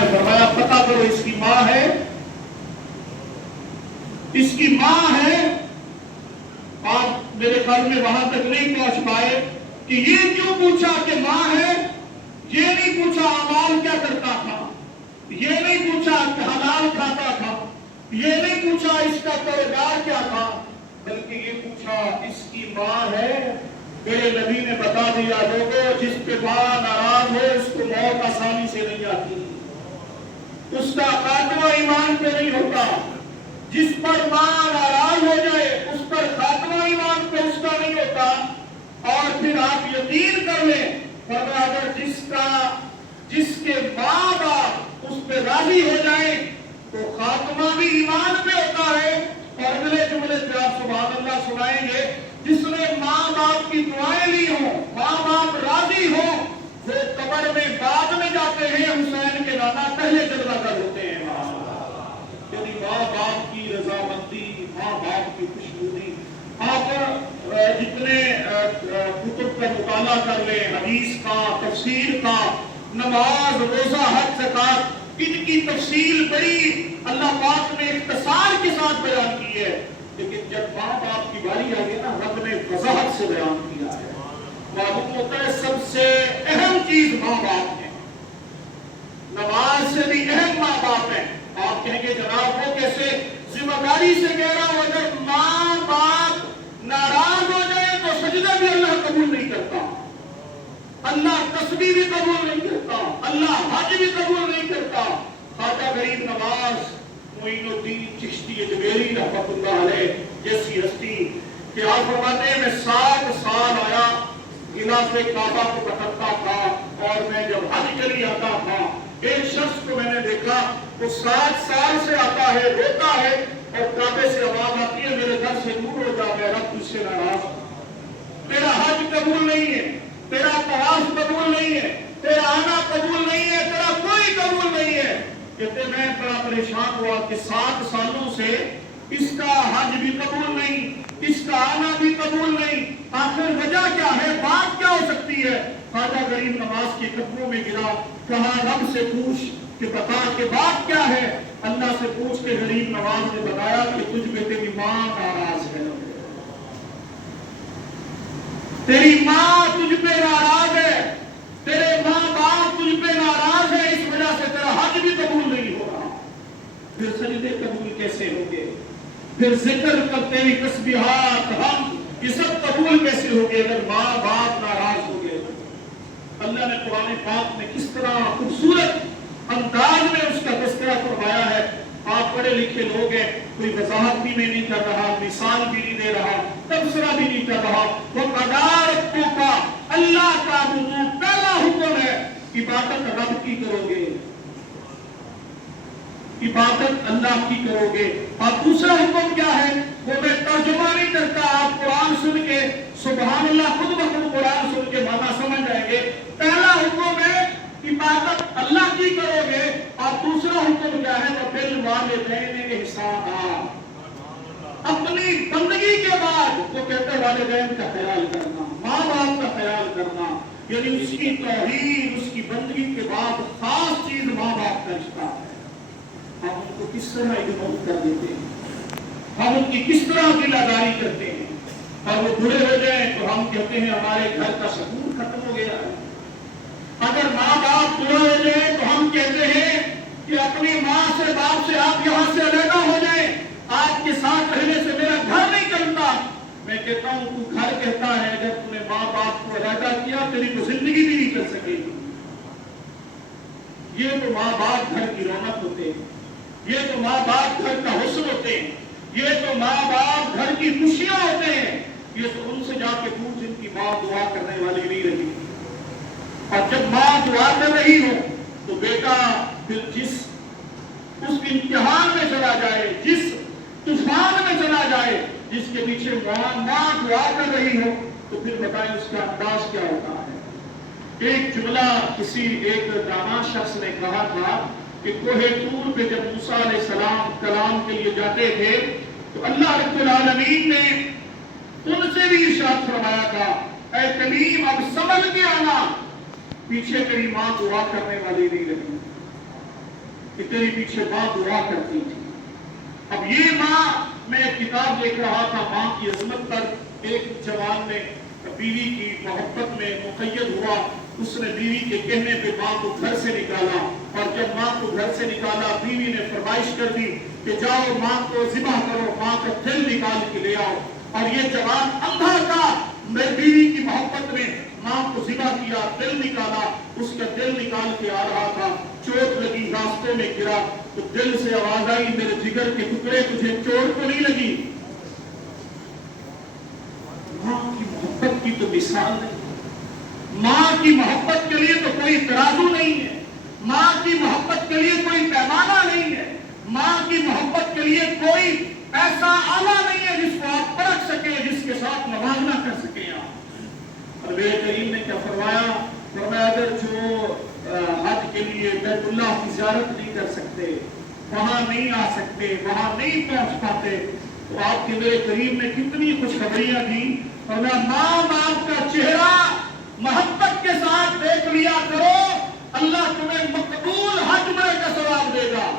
نے فرمایا پتہ کرو اس کی ماں ہے، اس کی ماں ہے۔ آپ میرے خیال میں وہاں تک نہیں پہنچ پائے کہ یہ کیوں پوچھا کہ ماں ہے، یہ نہیں پوچھا اعمال کیا کرتا تھا، یہ نہیں پوچھا کہ حلال کھاتا تھا، یہ نہیں پوچھا اس کا کاروبار کیا تھا، بلکہ یہ پوچھا اس کی ماں ہے۔ میرے نبی نے بتا دیا لوگوں جس پہ ماں ناراض ہو اس کو موت آسانی سے نہیں آتی، اس کا خاتمہ ایمان پہ نہیں ہوتا۔ جس پر ماں ناراض ہو جائے اس پر خاتمہ ایمان پہ اس کا نہیں ہوتا۔ اور پھر آپ یقین کر لیں فرمایا اگر جس کے ماں باپ اس پہ راضی ہو جائیں تو خاتمہ بھی ایمان پہ ہوتا ہے۔ اور اگلے جملے پہ آپ سبحان اللہ سنائیں گے جس نے ماں باپ کی دعائیں لی ہوں، ماں باپ راضی ہوں، وہ قبر میں بعد میں جاتے ہیں، حسین کے نانا پہلے جلوہ گر ہوتے ہیں۔ یعنی ماں باپ کی رضامندی، ماں باپ کی خوشنودی۔ آپ جتنے کتب کا مطالعہ کر لیں، حدیث کا، تفسیر کا، نماز، روزہ، حج، زکات، ان کی تفصیل بڑی اللہ پاک نے اختصار کے ساتھ بیان کی ہے، لیکن جب ماں باپ کی باری آ گئی نا رب نے وضاحت سے بیان کیا ہے۔ معلوم ہوتا ہے سب سے اہم چیز ماں باپ ہے، نماز سے بھی اہم ماں باپ ہے۔ آپ کہیں گے جناب وہ کیسے؟ ذمہ داری سے کہہ رہا ہوں، اگر ماں باپ ناراض ہو جائے تو سجدہ بھی اللہ قبول نہیں کرتا، اللہ تسبیح بھی قبول نہیں کرتا، اللہ حج بھی قبول نہیں کرتا۔ خواجہ غریب نواز معین الدین چشتی اجمیری رحمۃ اللہ علیہ جیسی ہستی کہ آپ فرماتے ہیں میں 7 سال آیا غلاف کعبہ کو بٹھتا تھا، اور میں جب حج کے لیے آتا تھا ایک شخص کو میں نے دیکھا وہ 7 سال سے آتا ہے، روتا ہے، اور کعبے سے آواز آتی ہے میرے گھر سے دور ہو جا، میرا تجھ سے ناراض ہوں، تیرا حج قبول نہیں ہے، تیرا طواف قبول نہیں ہے، تیرا آنا قبول نہیں ہے، تیرا کوئی قبول نہیں ہے۔ کہتے میں بڑا پریشان ہوا کہ 7 سالوں سے اس کا حج بھی قبول نہیں، اس کا آنا بھی قبول نہیں، آخر وجہ کیا ہے، بات کیا ہو سکتی ہے؟ خواجہ غریب نواز کے قدموں میں گرا، کہا رب سے پوچھ کہ بتا کہ بات کیا ہے۔ اللہ سے پوچھ کے غریب نواز نے بتایا کہ تجھ پہ تیری ماں ناراض ہے، تیری ماں تجھ پہ ناراض ہے، تیرے ماں باپ تجھ پہ ناراض ہے، اس وجہ سے تیرا حج بھی قبول نہیں ہو رہا۔ پھر سجدے قبول کیسے ہوں گے؟ پھر ذکر کرتے ہوئے تسبیحات ہم یہ سب قبول کیسے ہوں گے اگر ماں باپ ناراض ہو گئے؟ اللہ نے قرآن پاک میں کس طرح خوبصورت انداز میں اس کا تذکرہ فرمایا ہے۔ آپ پڑھے لکھے لوگ ہیں، کوئی وضاحت بھی میں نہیں کر رہا، مثال بھی نہیں دے رہا، تبصرہ بھی نہیں کر رہا۔ وہ قدارتوں کا اللہ کا پہلا حکم ہے عبادت رب کی کرو گے، عبادت اللہ کی کرو گے۔ اور دوسرا حکم کیا ہے وہ میں ترجمہ نہیں کرتا، آپ قرآن سن کے سبحان اللہ خود بخود قرآن سن کے معنی سمجھ جائیں گے۔ پہلا حکم ہے عبادت اللہ کی کرو گے، اور دوسرا حکم کیا ہے وبالوالدین احسانا، اپنی بندگی کے بعد وہ کہتے ہیں والدین کا خیال کرنا، ماں باپ کا خیال کرنا، یعنی اس کی توحید، اس کی بندگی کے بعد خاص چیز ماں باپ کا رشتہ ہے۔ ہم ان کو کس طرح اگنور کر دیتے ہیں، ہم ان کی کس طرح دل آزاری کرتے ہیں، اور وہ بڑے ہو جائیں تو ہم کہتے ہیں ہمارے گھر کا سکون ختم ہو گیا ہے۔ اگر ماں باپ بڑے ہو جائیں تو ہم کہتے ہیں کہ اپنی ماں سے باپ سے آپ یہاں سے علیحدہ ہو جائیں، آپ کے ساتھ رہنے سے میرا گھر نہیں چلتا۔ میں کہتا ہوں تو گھر کہتا ہے جب تم نے ماں باپ کو علیحدہ کیا تیری تو زندگی بھی نہیں چل سکے گی۔ یہ تو ماں باپ گھر کی رونق ہوتے ہیں، یہ تو ماں باپ گھر کا حسن ہوتے ہیں، یہ تو ماں باپ گھر کی خوشیاں ہوتے ہیں۔ یہ تو ان سے جا کے پوچھ جن کی ماں دعا کرنے والی نہیں رہی، اور جب ماں دعا کر رہی ہو تو بیٹا پھر جس اس امتحان میں چلا جائے، جس طوفان میں چلا جائے، جس کے پیچھے ماں دعا کر رہی ہو، تو پھر بتائیں اس کا انداز کیا ہوتا ہے۔ ایک جملہ کسی ایک دانا شخص نے کہا تھا کہ کوہ طور پہ جب موسیٰ علیہ السلام کلام کے لیے جاتے تھے تو اللہ رب العالمین نے ان سے بھی ارشاد فرمایا تھا اے کلیم اب سنبھل کے آنا، پیچھے تیری ماں دعا کرنے والی نہیں رہی۔ کہ تیرے پیچھے ماں دعا کرتی تھی. اب یہ ماں، میں ایک کتاب دیکھ رہا تھا ماں کی عظمت پر. ایک جوان نے بیوی کی محبت میں مقید ہوا. اس نے بیوی کے کہنے پہ ماں کو گھر سے نکالا، اور جب ماں کو گھر سے نکالا بیوی نے فرمائش کر دی کہ جاؤ ماں کو ذبح کرو، ماں کا دل نکال کے لے آؤ. اور یہ جوان اندھا تھا، میں بیوی کی محبت میں ماں کو ذبح کیا، دل نکالا. اس کا دل نکال کے آ رہا تھا، چوٹ لگی، راستے میں گرا تو دل سے آواز آئی، میرے جگر کے ٹکڑے تجھے چوٹ تو نہیں لگی؟ ماں کی محبت کی تو مثال نہیں. ماں کی محبت کے لیے تو کوئی ترازو نہیں ہے، ماں کی محبت کے لیے کوئی پیمانہ نہیں ہے، ماں کی محبت کے لیے کوئی ایسا آلہ نہیں ہے جس کو آپ پرکھ سکیں، جس کے ساتھ موازنہ کر سکیں آپ. اور میرے کریم نے کیا فرمایا؟ فرمایا اگر جو حج کے لیے بیت اللہ کی زیارت نہیں کر سکتے، وہاں نہیں آ سکتے، وہاں نہیں پہنچ پاتے، تو آپ کے میرے کریم نے کتنی خوشخبریاں دی. فرمایا ماں باپ کا چہرہ محبت کے ساتھ دیکھ لیا کرو، اللہ تمہیں مقبول حج عمرے کا ثواب دے گا.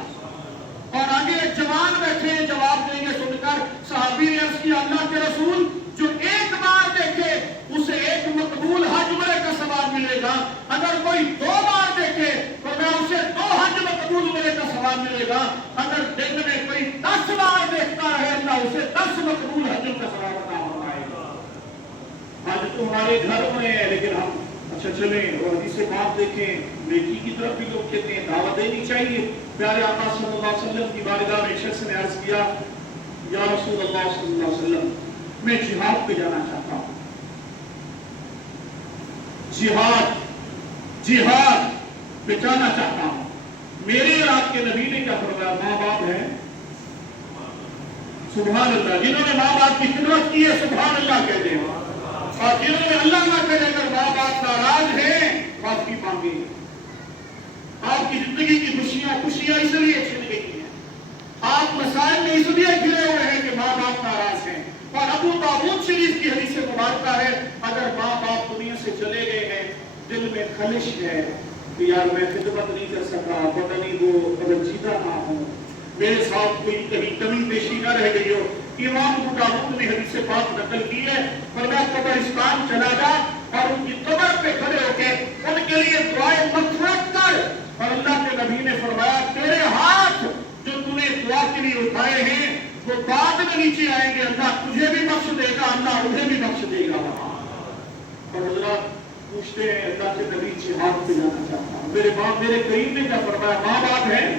اور آگے ایک جوان بیٹھے ہیں، جواب دیں گے. سن کر صحابی نے عرض کیا اللہ کے رسول، جو ایک بار دیکھے اسے ایک مقبول حج عمرے کا ثواب ملے گا، اگر کوئی 2 بار دیکھے تو میں اسے 2 حج مقبول عمرے کا ثواب ملے گا، اگر دن میں کوئی 10 بار دیکھتا رہے اللہ اسے 10 مقبول حج کا ثواب عطا فرمائے گا. آج تو ہمارے گھر میں ہے، لیکن ہم اچھا چلیں اور حدیث پاک دیکھیں، نیکی کی طرف بھی لوگ کہتے ہیں دعوت دینی چاہیے. پیارے آقا صلی اللہ علیہ وسلم کی بارگاہ میں ایک شخص نے عرض کیا، یا رسول اللہ صلی اللہ علیہ وسلم میں جہاد پہ جانا چاہتا ہوں. جہاد پہ جانا چاہتا ہوں. میرے اور آپ کے نبی نے کیا فرمایا؟ ماں باپ ہیں، سبحان اللہ. جنہوں نے ماں باپ کی خدمت کی ہے سبحان اللہ کہتے ہیں، اور جنہوں نے اللہ نہ کرے اگر ماں باپ ناراض ہیں معافی مانگے. آپ کی زندگی کی خوشیاں اس لیے چھن گئی ہیں، آپ مسائل میں اس لیے گھرے ہوئے ہیں کہ ماں باپ ناراض ہیں. اور ابو داؤد شریف کی حدیث مبارکہ ہے، اگر ماں باپ دنیا سے چلے گئے ہیں، دل میں خلش ہے کہ یار میں خدمت نہیں کر سکا، پتہ نہیں وہ رنجیدہ نہ ہوں، میرے ساتھ کوئی کہیں کمی بیشی نہ رہ گئی ہو. امام ابو داؤد نے حدیث پاک نقل کی ہے، فرمایا قبرستان چلا جا اور ان کی قبر پہ کھڑے ہو کے ان کے لیے دعائیں مغفرت کر. اور اللہ کے نبی نے فرمایا تیرے ہاتھ جو تو نے دعا کے لیے اٹھائے ہیں وہ بعد میں نیچے آئیں گے، اللہ تجھے بھی بخش دے گا، اللہ انہیں بھی بخش دے گا. اور حضرات پوچھتے ہیں اللہ کے نبی جہاد پہ جانا چاہتا ہوں. میرے باپ میرے کریم نے کیا فرمایا؟ ماں باپ ہیں،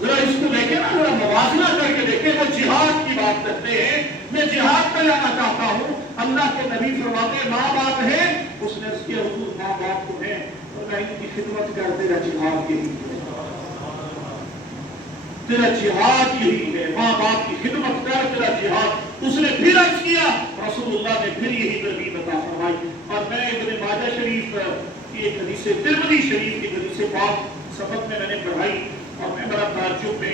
ذرا اس کو دیکھیں نا، ذرا موازنہ کر کے دیکھیں. وہ جہاد کی بات کرتے ہیں، میں جہاد پہ جانا چاہتا ہوں. اللہ کے نبی فرماتے ہیں ماں باپ ہیں. اس نے اس کے حضور ماں باپ کو ہیں اور میں ان کی خدمت کرتے رہا. جہاد یہی ہے، تیرا جہاد یہی ہے، ماں باپ کی خدمت کر، تیرا جہاد. اس نے پھر عرض کیا، رسول اللہ نے پھر یہی ترغیب عطا فرمائی. اور میں ابن ماجہ شریف کی ایک حدیث، ترمذی شریف کی حدیث پاک سبق میں نے پڑھائی اور میں بڑا تعجب میں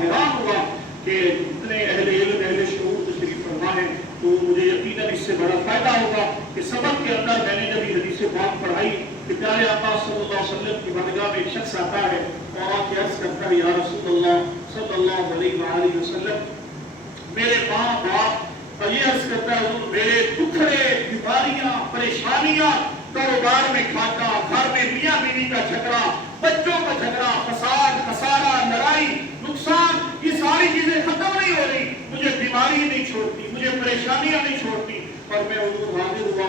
حیران ہوا کہ اتنے اہل علم اہل شعور تشریف فرما ہے، تو مجھے یقیناً اس سے بڑا فائدہ ہوگا کہ سبق کے اندر میں نے جب یہ حدیث پاک پڑھائی کہ پیارے آقا صلی اللہ علیہ وسلم کی بارگاہ میں ایک شخص آتا ہے اور آ کے عرض کرتا ہے یا رسول اللہ صلی اللہ علیہ وآلہ وسلم میرے ماں باپ، اور یہ عرض کرتا ہے میرے دکھڑے بیماریاں پریشانیاں، کاروبار میں گھاٹا، گھر میں میاں بیوی کا جھگڑا، بچوں کا جھگڑا، فساد خسارہ لڑائی نقصان، یہ ساری چیزیں ختم نہیں ہو رہی، مجھے بیماری نہیں چھوڑتی، مجھے پریشانیاں نہیں چھوڑتی. اور میں حضور حاضر ہوا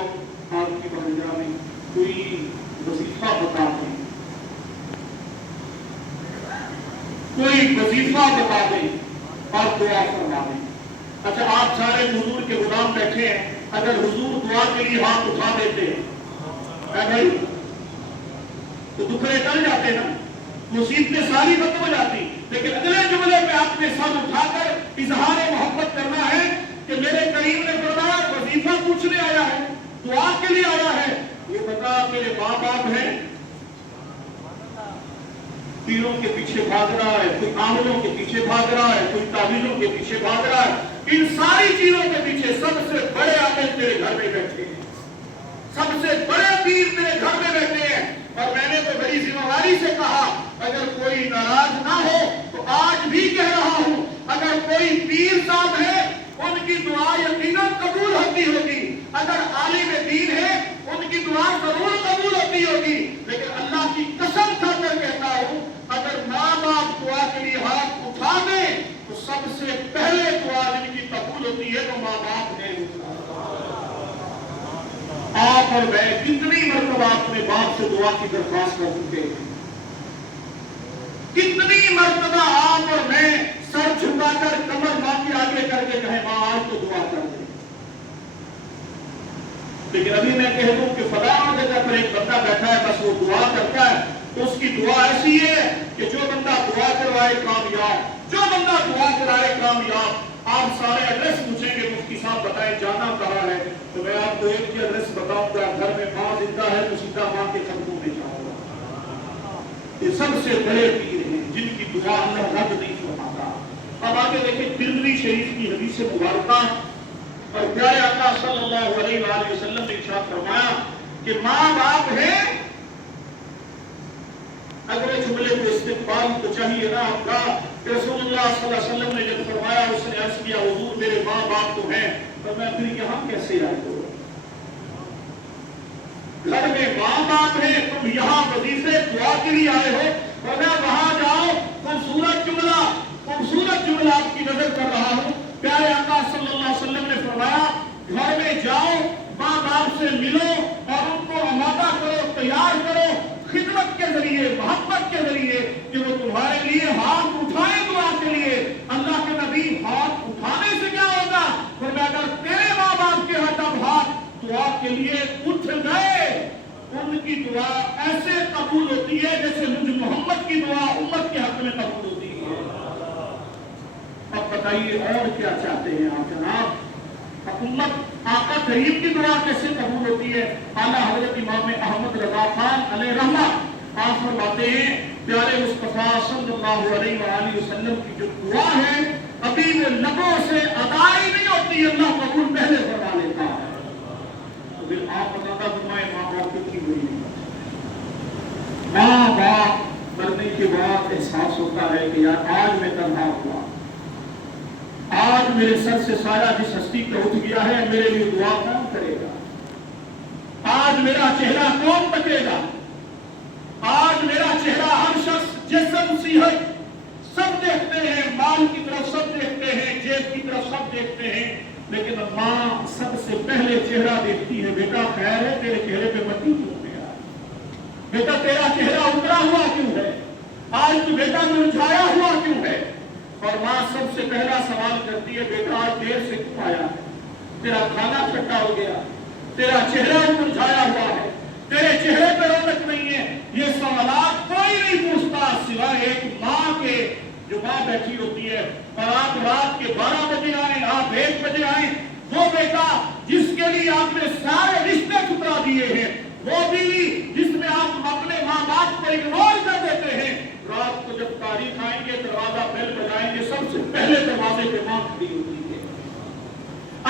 آپ کی بارگاہ میں، کوئی وظیفہ بتا دیں، کوئی وظیفہ بتا دیں اور دعا فرما دیں. اچھا آپ سارے حضور کے غلام بیٹھے ہیں، اگر حضور دعا کے لیے ہاتھ اٹھا دیتے اے بھائی تو دکھڑے ٹل جاتے نا، مصیبتیں ساری ختم ہو جاتی. لیکن اگلے جملے میں آپ نے سر اٹھا کر اظہار محبت کرنا ہے کہ میرے کریم نے فرمایا وظیفہ پوچھنے آیا ہے، دعا کے لیے آیا ہے، یہ بتا میرے ماں باپ ہیں. پیروں کے پیچھے بھاگ رہا ہے، کوئی عاملوں کے پیچھے بھاگ رہا ہے، کوئی تعویذوں کے پیچھے بھاگ رہا ہے. ان ساری چیزوں کے پیچھے سب سے بڑے عامل تیرے گھر میں بیٹھے ہیں، سب سے بڑے پیر تیرے گھر میں بیٹھے ہیں. اور میں نے تو بڑی ذمہ داری سے کہا اگر کوئی ناراض نہ ہو تو آج بھی کہہ رہا ہوں اگر کوئی پیر صاحب ہے ان کی دعا یقیناً قبول ہوتی ہوگی، اگر عالم دین ہے ان کی دعا ضرور قبول ہوتی ہوگی، لیکن اللہ کی قسم کھا کر کہتا ہوں اگر ماں باپ دعا کے لیے ہاتھ اٹھا دیں تو سب سے پہلے دعا جن کی قبول ہوتی ہے وہ ماں باپ ہیں۔ آپ اور میں کتنی مرتبہ اپنے باپ سے دعا کی درخواست کر چکے ہیں، کتنی مرتبہ آپ اور میں سر جھکا کر کمر ماں کے آگے کر کے کہے ماں آج تو دعا کر دے، لیکن ابھی میں کہہ دوں کہ فلاں جگہ پر ایک بندہ بیٹھا ہے بس وہ دعا کرتا ہے تو اس کی دعا ایسی ہے کہ جو بندہ دعا کروائے کامیاب، جو بندہ دعا کرائے کامیاب۔ آپ سارے ایڈریس پوچھیں گے مفتی صاحب بتائیں جانا کہاں ہے، تو میں آپ کو ایک ہی ایڈریس بتاؤں گا، گھر میں ماں زندہ ہے تو سیدھا ماں کے قدموں میں جاؤ گا۔ یہ سب سے بڑے پیر ہیں جن کی دعا اللہ رد نہیں فرماتا۔ اب آگے دیکھیں ترمذی شریف کی حدیث مبارکہ، اور پیارے آقا صلی اللہ علیہ وآلہ وسلم نے ارشاد فرمایا کہ ماں باپ ہیں۔ اگلے جملے کو استقبال تو چاہیے نا آپ کا کہ رسول اللہ صلی اللہ علیہ وسلم نے جب فرمایا اس نے عرض کیا حضور میرے ماں باپ تو ہیں، تو میں پھر یہاں کیسے آئے ہو؟ گھر میں ماں باپ ہیں، تم یہاں وظیفے دعا کے لیے آئے ہو، ورنہ وہاں جاؤ۔ خوبصورت جملہ آپ کی نظر کر رہا ہوں، پیارے آقا صلی اللہ علیہ وسلم نے فرمایا گھر میں جاؤ، ماں باپ سے ملو اور ان کو آمادہ کرو، تیار کرو خدمت کے ذریعے، محبت کے ذریعے کہ وہ تمہارے لیے ہاتھ اٹھائیں دعا کے لیے۔ اللہ کے نبی ہاتھ اٹھانے سے کیا ہوگا؟ فرمایا اگر تیرے ماں باپ کے ہاتھ دعا کے لیے اٹھ گئے، ان کی دعا ایسے قبول ہوتی ہے جیسے مجھ محمد کی دعا امت کے حق میں قبول ہوتی ہے۔ اب بتائیے اور کیا چاہتے ہیں آپ جناب؟ امت آقا کریم کی دعا کیسے قبول ہوتی ہے؟ اعلیٰ حضرت امام احمد رضا خان علیہ رحمہ آپ فرماتے ہیں پیارے مصطفیٰ صلی اللہ علیہ وآلہ وسلم کی جو دعا ہے ابھی وہ لبوں سے ادا ہی نہیں ہوتی، اللہ قبول پہلے فرما لیتا ہے۔ تو پھر آپ بتاتا فرمائے ماں باپ کی ہوئی نہیں، ماں باپ مرنے کے بعد احساس ہوتا ہے کہ یار آج میں تنہا ہوا، آج میرے سر سے سایہ جس ہستی کا اٹھ گیا ہے میرے لیے دعا کون کرے گا؟ آج میرا چہرہ کون تکے گا؟ آج میرا چہرہ ہر شخص جسم صحت سب دیکھتے ہیں، مال کی طرف سب دیکھتے ہیں، جیب کی طرف سب دیکھتے ہیں، لیکن ماں سب سے پہلے چہرہ دیکھتی ہے۔ بیٹا خیر ہے تیرے چہرے پہ مٹی کیوں گیا؟ بیٹا تیرا چہرہ اترا ہوا کیوں ہے؟ آج تو بیٹا مرجھایا ہوا کیوں ہے؟ اور ماں سب سے پہلا سوال کرتی ہے بیٹا آج دیر سے کیوں آیا ہے؟ تیرا کھانا کھٹا ہو گیا، تیرا چہرہ مرجھایا ہوا ہے، تیرے چہرے پہ رونق نہیں ہے۔ یہ سوالات کوئی نہیں پوچھتا سوائے ایک ماں کے، جو ماں بیٹھی ہوتی ہے اور آپ رات کے 12 بجے آئیں، آپ 1 بجے آئیں، وہ بیٹا جس کے لیے آپ نے سارے رشتے ٹکرا دیے ہیں، وہ بیوی جس میں آپ اپنے ماں باپ کو اگنور کر دیتے ہیں، رات کو جب تاریخ آئیں گے دروازہ بیل بجائیں گے سب سے پہلے دروازے پہ ماں کھڑی ہوتی ہے۔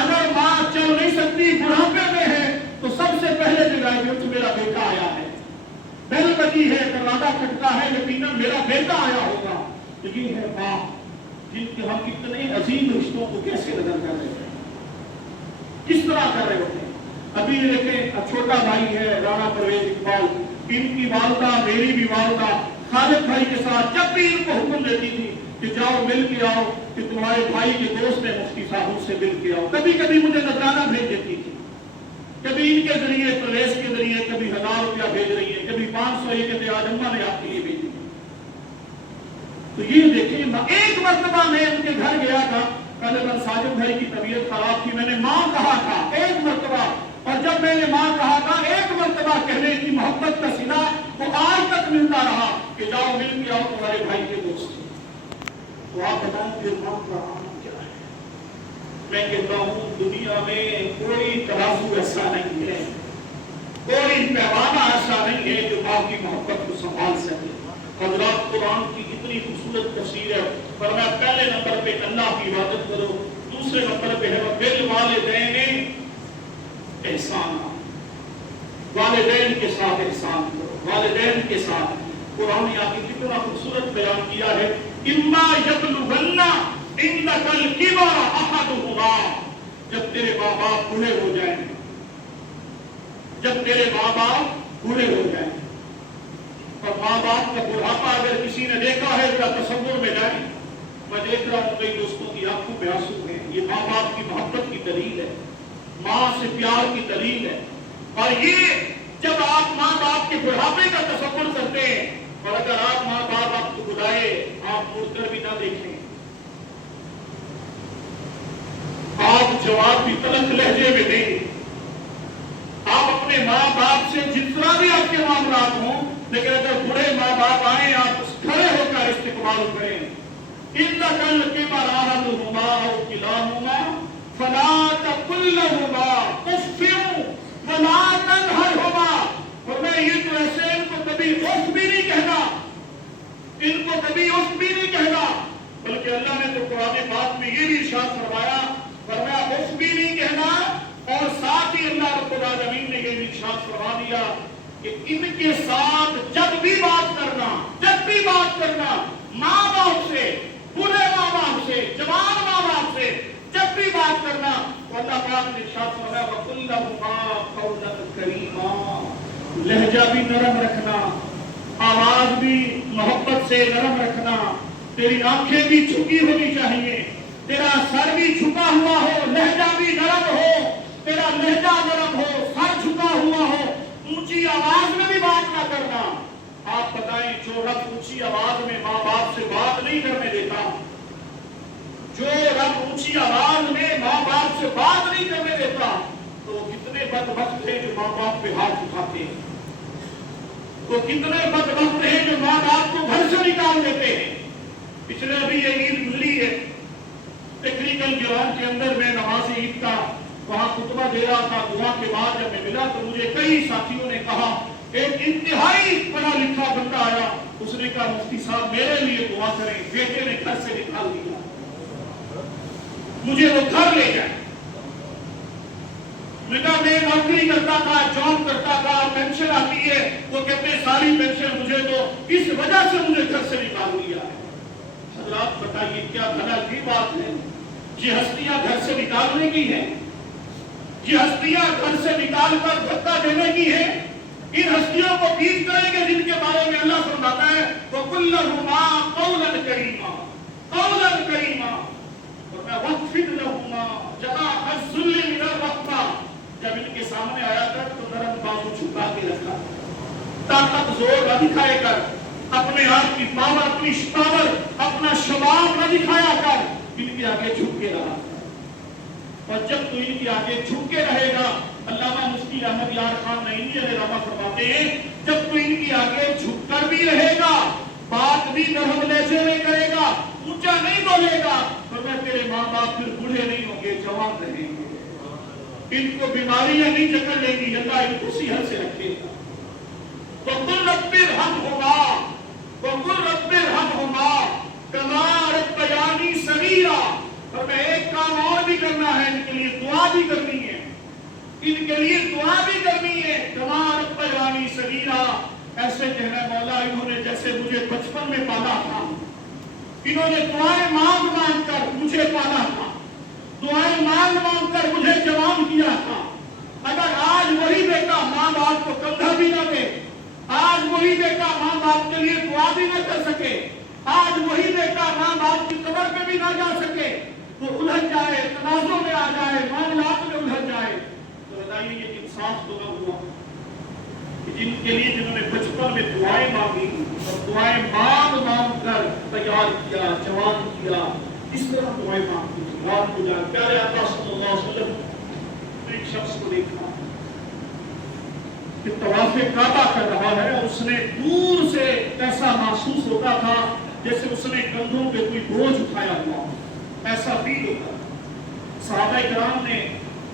اگر ماں چل نہیں سکتی بڑھاپے میں ہے تو سب سے پہلے جگائے گی میرا بیٹا آیا ہے، بیل بجی ہے دروازہ کھٹکا ہے یقیناً میرا بیٹا آیا ہوگا۔ یہ ہے ماں جن کے ہم اتنے عظیم رشتوں کو کیسے نظر کر رہے ہیں، کس طرح کر رہے ہوتے ہیں۔ ابھی دیکھیں چھوٹا بھائی ہے رانا پرویز اقبال، ان کی والدہ میری بھی والدہ خالد بھائی کے ساتھ جب بھی ان کو حکم دیتی تھی کہ جاؤ مل کے آؤ کہ تمہارے بھائی کے دوست ہیں مفتی صاحب سے مل کے آؤ، کبھی کبھی مجھے نذرانہ بھیج دیتی تھی، کبھی ان کے ذریعے پرویز کے ذریعے کبھی 1000 روپیہ بھیج رہی ہے، کبھی 500 یہ کہتے آج اماں نے آپ کے لیے بھیجی۔ تو یہ دیکھیں ایک مرتبہ میں ان کے گھر گیا تھا، کل ساجد بھائی کی طبیعت خراب تھی، میں نے ماں کہا تھا ایک مرتبہ، اور جب میں نے ماں کہا تھا ایک مرتبہ کہنے کی محبت کا صلہ وہ آج تک ملتا رہا کہ جاؤ مل کے آؤ تمہارے بھائی کے دوست۔ تو آپ بتائیں کہ ماں کا عمل کیا ہے؟ میں کہتا ہوں دنیا میں کوئی ترازو ایسا نہیں ہے، کوئی پیمانہ ایسا نہیں ہے جو ماں کی محبت کو سنبھال سکے۔ حضرات قرآن کی اتنی خوبصورت تفسیر ہے، فرمایا پہلے نمبر پہ اللہ کی عبادت کرو، دوسرے نمبر پہ ہے بالوالدین احسان، والدین کے ساتھ احسان کرو۔ والدین کے ساتھ قرآن نے آگے کتنا خوبصورت بیان کیا ہے، اما یبلغن عندک الکبر احدہما، جب تیرے ماں باپ بوڑھے ہو جائیں، جب تیرے ماں باپ بوڑھے ہو جائیں، اور ماں باپ کا بڑھاپا اگر کسی نے دیکھا ہے تو تصور میں جائیں، میں دیکھ رہا ہوں کئی دوستوں کی آنکھوں میں آنسو ہیں، یہ ماں باپ کی محبت کی دلیل ہے، ماں سے پیار کی دلیل ہے، اور یہ جب آپ ماں باپ کے بڑھاپے کا تصور کرتے ہیں اور اگر آپ ماں باپ آپ کو بلائے آپ مڑ کر بھی نہ دیکھیں، آپ جواب بھی تلخ لہجے میں دیں، آپ اپنے ماں باپ سے جس طرح بھی آپ کے معاملات ہوں، لیکن اگر بڑے ماں باپ آئیں آپ کھڑے ہو کر استقبال کریں، إِنَّكَ الْكِبَرَ أَحَدُهُمَا أَوْ كِلَاهُمَا فَلَا تَقُل لَّهُمَا أُفٍّ وَلَا تَنْهَرْهُمَا، اور میں یہ تو ایسے ان کو کبھی اف بھی نہیں کہنا، ان کو کبھی اف بھی نہیں کہنا، بلکہ اللہ نے تو قرآن پاک میں یہ بھی ارشاد فرمایا اف بھی نہیں کہنا، اور ساتھ ہی اللہ رب العالمین نے یہ بھی ارشاد فرما دیا کہ ان کے ساتھ جب بھی بات کرنا ماں باپ سے، بوڑھے ماں باپ سے، جوان ماں باپ سے جب بھی بات کرنا تو اللہ پاک نے ارشاد فرمایا وَقُلْ لَهُمَا قَوْلًا كَرِيمًا، لہجہ بھی نرم رکھنا، آواز بھی محبت سے نرم رکھنا، تیری آنکھیں بھی جھکی ہونی چاہیے، تیرا سر بھی جھکا ہوا ہو، لہجہ بھی نرم ہو، تیرا لہجہ نرم ہو، سر جھکا ہوا ہو، اونچی آواز میں بھی بات نہ کرنا۔ آپ بتائیں جو رب اونچی آواز میں ماں باپ سے بات نہیں کرنے دیتا، جو رب اونچی آواز میں ماں باپ سے بات نہیں کرنے دیتا، تو وہ کتنے بدبخت ہیں جو ماں باپ پہ ہاتھ اٹھاتے ہیں، تو کتنے بدبخت ہیں جو ماں باپ کو گھر سے نکال دیتے ہیں۔ پچھلے ابھی یہ عید گزری ہے، ٹیکنیکل گراؤنڈ کے اندر میں نماز عید کا وہاں خطبہ دے رہا تھا، دعا کے بعد جب میں ملا تو مجھے کئی ساتھیوں نے کہا، ایک انتہائی پڑھا لکھا بندہ آیا، اس نے کہا مفتی صاحب میرے لیے دعا کریں، بیٹے نے گھر سے نکال دیا، مجھے وہ گھر لے جائے۔ میں کہا میں نوکری کرتا تھا، جاب کرتا تھا، پینشن آتی ہے، وہ کہتے ہیں ساری پینشن مجھے تو اس وجہ سے مجھے گھر سے نکال دیا ہے۔ حضرات بتائیے کیا بھلا کی بات ہے؟ یہ ہستیاں گھر سے نکالنے کی ہیں، یہ ہستیاں گھر سے نکال کر دھکا دینے کی ہیں، ان ہستیوں کو بیت کریں گے جن کے بارے میں اللہ فرماتا ہے وَقُلْ لَهُمَا قَوْلًا كَرِيمًا، قَوْلًا كَرِيمًا، اور میں وَخْفِضْ لَهُمَا جَنَاحَ الذُّلِّ مِنَ الرَّحْمَةِ، جب ان کے سامنے آیا کر تو نرم بازو چھپا کے رکھا، طاقت زور نہ دکھائے کر، اپنے آپ کی پاور، اپنی پاور، اپنا شباب نہ دکھایا کر، ان کے آگے جھک کے رہا، اور جب تو ان کے آگے جھک کے رہے گا، علامہ مفتی احمد یار خان نعیمی علیہ رحمہ فرماتے ہیں جب تو ان کے آگے جھک کر بھی رہے گا، بات بھی نرم لہجے میں کرے گا، اونچا نہیں بولے گا، فرمایا تیرے ماں باپ پھر بوڑھے نہیں ہوں گے، جوان رہیں گے، ان کو بیماریاں نہیں جکڑ لیں گی، اللہ ان کو صحت سے رکھے گا۔ وَقُلْ رَبِّ ارْحَمْهُمَا وَقُلْ رَبِّ ارْحَمْهُمَا كَمَا رَبَّيَانِي صَغِيرًا، اور میں ایک کام اور بھی کرنا ہے، ان کے لیے دعا بھی کرنی ہے، ان کے لیے دعا بھی کرنی ہے، کما ربیانی صغیرا، ایسے کہنا مولا انہوں نے جیسے مجھے بچپن میں پالا تھا، انہوں نے دعائیں مانگ مانگ کر مجھے پالا تھا، دعائیں مانگ مانگ کر مجھے جوان کیا تھا، اگر آج وہی بیٹا ماں باپ کو کندھا بھی نہ دے، آج وہی بیٹا ماں باپ کے لیے دعا بھی نہ کر سکے، آج وہی بیٹا ماں باپ کی قبر پہ بھی نہ جا سکے، وہ الجھ جائے، تنازع میں آ جائے، معاملات میں الجھ جائے، تو بتائیے یہ انصاف تو نہ ہوا کہ جن کے لیے جنہوں نے بچپن میں دعائیں مانگی اور دعائیں مانگ مانگ کر تیار کیا، جوان کیا، اس طرح دعائیں مانگی رات کو جا پیارے آقا صلی اللہ علیہ وسلم نے ایک شخص کو دیکھا کہ طواف کعبہ کر رہا ہے اور اس نے دور سے ایسا محسوس ہوتا تھا جیسے اس نے کندھوں پہ کوئی بوجھ اٹھایا ہوا، ایسا فیل ہوتا۔ صحابہ کرام نے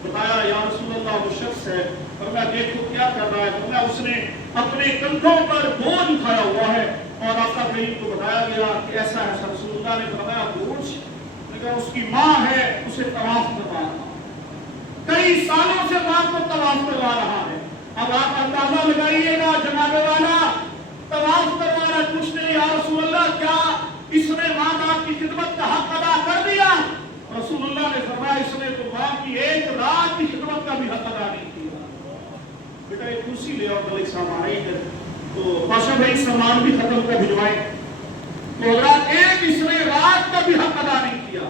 بتایا یا رسول اللہ وہ شخص ہے، اور میں دیکھو کیا کر رہا ہے، تو میں اس نے اپنے کندھوں پر بوجھ اٹھایا ہوا ہے، اور آقا کریم کو بتایا گیا کہ ایسا ایسا، رسول اللہ نے بتایا بوجھ، لیکن اس کی ماں ہے اسے طواف کروا رہا، کئی سالوں سے ماں کو طواف کروا رہا ہے، اب آپ اندازہ لگائیے گا جناب والا طواف کروانا پوچھتے یا رسول اللہ کیا اس نے ماں باپ کی خدمت کا حق ادا کر دیا؟ رسول اللہ نے فرمایا اس نے تو ماں کی ایک رات کی خدمت کا بھی حق ادا نہیں کیا۔ بیٹا ایک کرسی لے اور ملک صاحب آ رہی ہے تو پاشا بھائی سامان بھی ختم کر بھجوائے۔ تو حضرات ایک اس نے رات کا بھی حق ادا نہیں کیا،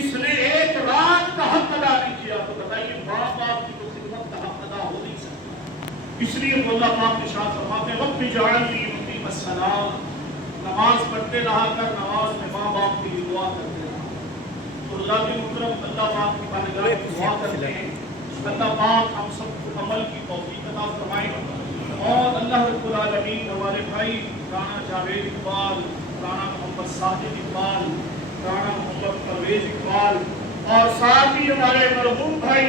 اس نے ایک رات کا حق ادا نہیں کیا، تو بتائیے ماں باپ کی تو خدمت کا حق ادا ہو نہیں سکتا۔ اس لیے تو اللہ پاک ارشاد فرماتے ہیں رب اجعلنی مقیم الصلاۃ، نماز پڑھتے رہا کر، نماز میں ماں باپ کی دعا کرتے رہا۔ تو اللہ کے مکرم اللہ پاک کی بارگاہ میں دعا کرتے ہیں اللہ پاک ہم سب کو عمل کی توفیق عطا فرمائے، اور اللہ رب العالمین ہمارے بھائی رانا جاوید اقبال، رانا محمد ساجد اقبال، رانا محمد پرویز اقبال اور ساتھ ہی ہمارے مرحوم بھائی